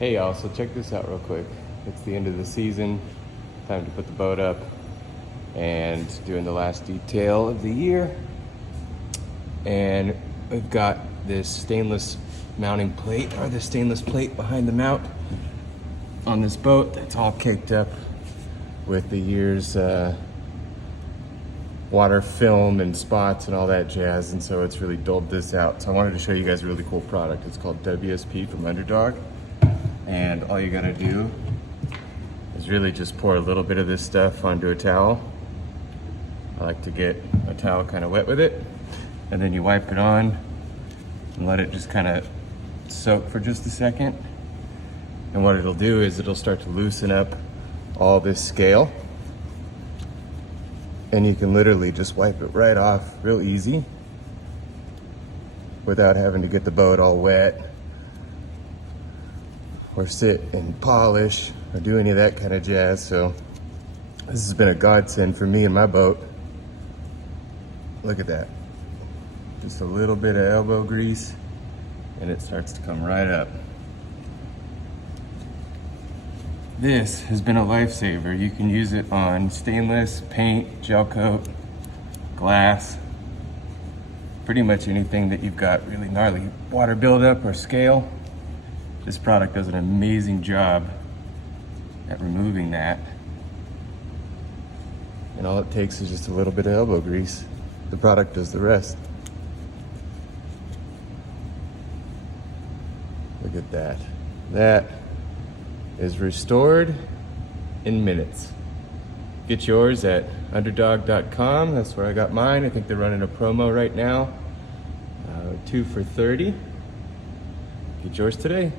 Hey y'all, so check this out real quick. It's the end of the season, time to put the boat up and doing the last detail of the year. And we've got this stainless mounting plate, or the stainless plate behind the mount on this boat that's all caked up with the year's water film and spots and all that jazz, and so it's really dulled this out. So I wanted to show you guys a really cool product. It's called WSP from Undrdog, and all you gotta do is really just pour a little bit of this stuff onto a towel. I like to get a towel kind of wet with it, and then you wipe it on and let it just kind of soak for just a second. And what it'll do is it'll start to loosen up all this scale, and you can literally just wipe it right off real easy without having to get the boat all wet or sit and polish or do any of that kind of jazz. So this has been a godsend for me and my boat. Look at that. Just a little bit of elbow grease and it starts to come right up. This has been a lifesaver. You can use it on stainless, paint, gel coat, glass, pretty much anything that you've got really gnarly water buildup or scale. This product does an amazing job at removing that. And all it takes is just a little bit of elbow grease. The product does the rest. Look at that. That is restored in minutes. Get yours at Undrdog.com. That's where I got mine. I think they're running a promo right now. 2 for $30. Get yours today.